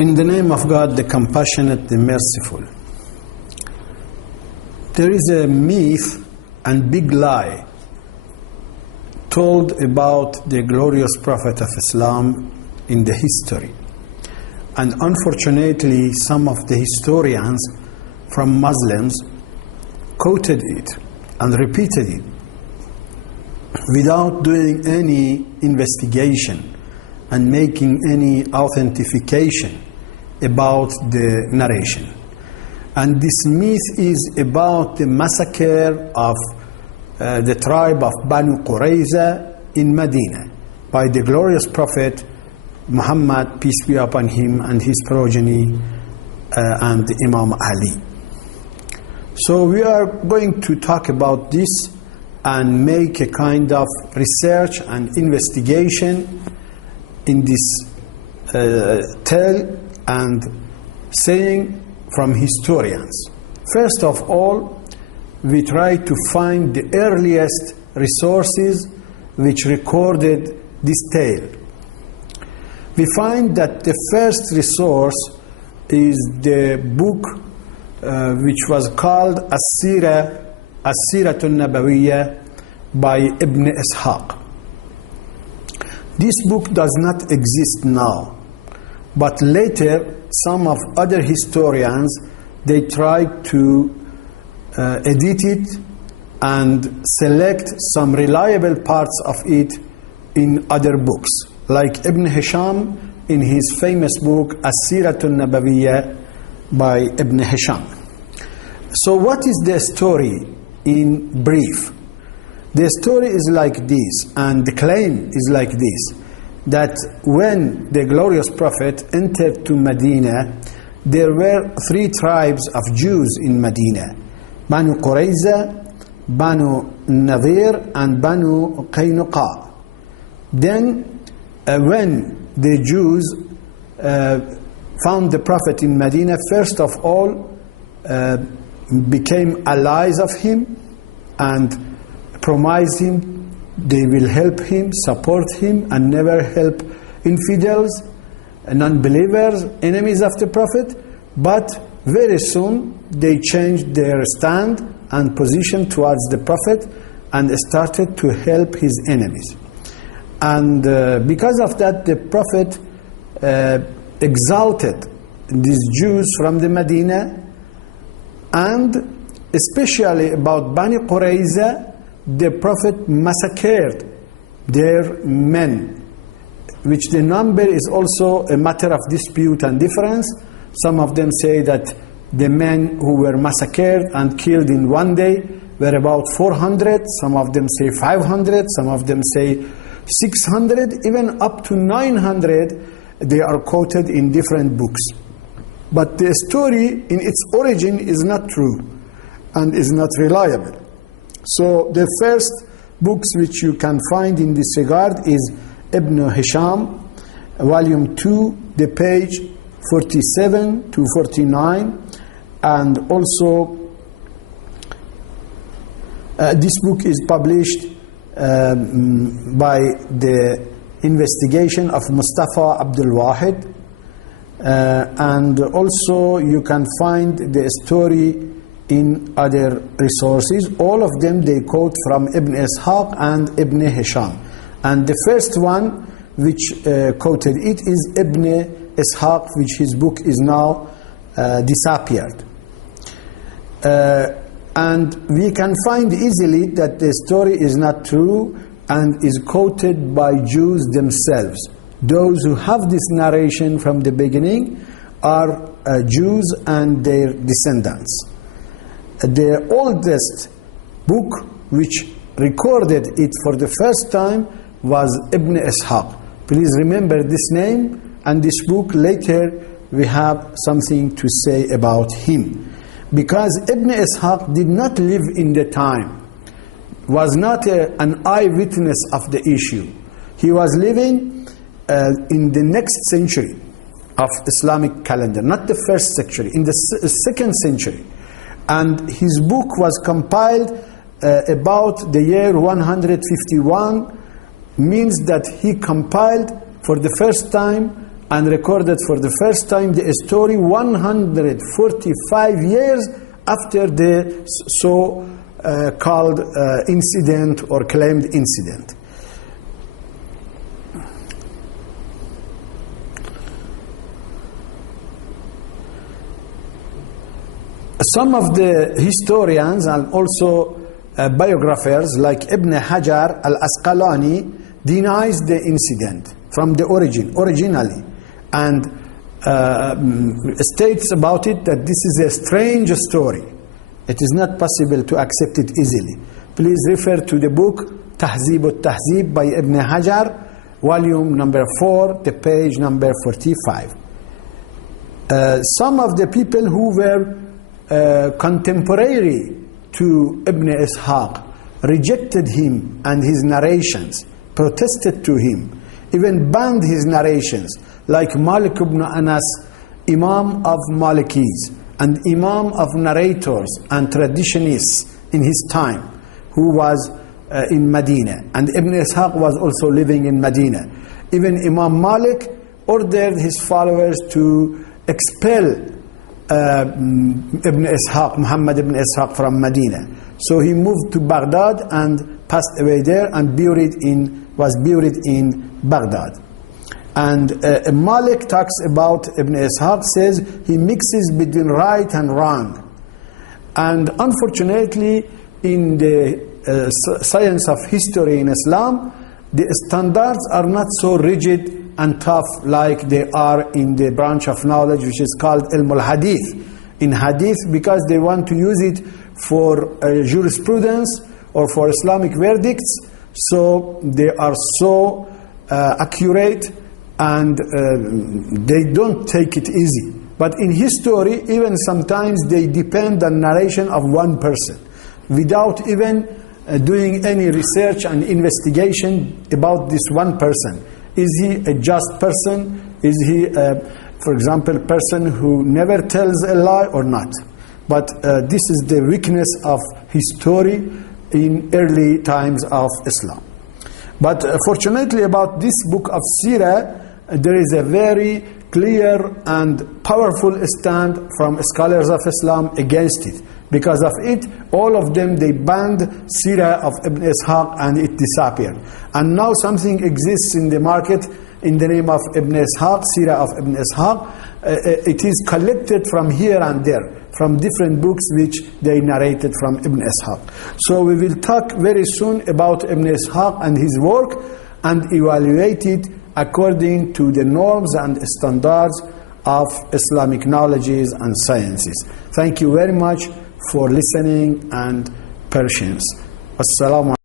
In the name of God, the compassionate, the merciful. There is a myth and big lie told about the glorious Prophet of Islam in the history. And unfortunately, some of the historians from Muslims quoted it and repeated it without doing any investigation and making any authentication about the narration. And this myth is about the massacre of the tribe of banighorayzah in Medina by the glorious Prophet Muhammad, peace be upon him, and his progeny and Imam Ali. So we are going to talk about this and make a kind of research and investigation in this tale and saying from historians. First of all, we try to find the earliest resources which recorded this tale. We find that the first resource is the book which was called As-Siratun Nabawiyya by Ibn Ishaq. This book does not exist now, but later some of other historians, they tried to edit it and select some reliable parts of it in other books, like Ibn Hisham in his famous book As-Siratun Nabawiyya by Ibn Hisham. So what is the story in brief? The story is like this, and the claim is like this, that when the glorious Prophet entered to Medina, there were three tribes of Jews in Medina: Banu Qurayza, Banu Nadir, and Banu Qaynuqa. Then when the Jews found the Prophet in Medina, first of all became allies of him and promised him they will help him, support him, and never help infidels, non-believers, enemies of the Prophet. But very soon they changed their stand and position towards the Prophet and started to help his enemies. And because of that, the Prophet exalted these Jews from the Medina, and especially about Bani Qurayza, the Prophet massacred their men, which the number is also a matter of dispute and difference. Some of them say that the men who were massacred and killed in one day were about 400, some of them say 500, some of them say 600, even up to 900, they are quoted in different books. But the story in its origin is not true and is not reliable. So the first books which you can find in this regard is Ibn Hisham, volume 2, the page 47 to 49, and also this book is published by the investigation of Mustafa Abdul Wahid, and also you can find the story in other resources. All of them they quote from Ibn Ishaq and Ibn Hisham. And the first one which quoted it is Ibn Ishaq, which his book is now disappeared. And we can find easily that the story is not true and is quoted by Jews themselves. Those who have this narration from the beginning are Jews and their descendants. The oldest book which recorded it for the first time was Ibn Ishaq. Please remember this name and this book. Later we have something to say about him, because Ibn Ishaq did not live in the time, was not an eyewitness of the issue. He was living in the next century of Islamic calendar, not the first century, in the second century. And his book was compiled about the year 151, means that he compiled for the first time and recorded for the first time the story 145 years after the so-called incident or claimed incident. Some of the historians and also biographers like Ibn Hajar al-Asqalani denies the incident from the originally, and states about it that this is a strange story. It is not possible to accept it easily. Please refer to the book Tahzib al-Tahzib by Ibn Hajar, volume number 4, the page number 45. Some of the people who were contemporary to Ibn Ishaq rejected him and his narrations, protested to him, even banned his narrations, like Malik ibn Anas, Imam of Malikis and Imam of narrators and traditionists in his time, who was in Medina, and Ibn Ishaq was also living in Medina. Even Imam Malik ordered his followers to expel Ibn Ishaq, Muhammad ibn Ishaq, from Medina. So he moved to Baghdad and passed away there and was buried in Baghdad. And Malik talks about Ibn Ishaq, says he mixes between right and wrong. And unfortunately, in the science of history in Islam, the standards are not so rigid and tough like they are in the branch of knowledge which is called Ilm al-Hadith. In Hadith, because they want to use it for jurisprudence or for Islamic verdicts, so they are so accurate and they don't take it easy. But in history, even sometimes they depend on narration of one person without even doing any research and investigation about this one person. Is he a just person? Is he, for example, a person who never tells a lie or not? But this is the weakness of history in early times of Islam. But fortunately about this book of Sirah, there is a very clear and powerful stand from scholars of Islam against it. Because of it, all of them, they banned Sirah of Ibn Ishaq and it disappeared. And now something exists in the market in the name of Ibn Ishaq, Sirah of Ibn Ishaq. It is collected from here and there, from different books which they narrated from Ibn Ishaq. So we will talk very soon about Ibn Ishaq and his work and evaluate it according to the norms and standards of Islamic knowledges and sciences. Thank you very much for listening and patience. Assalamu alaikum.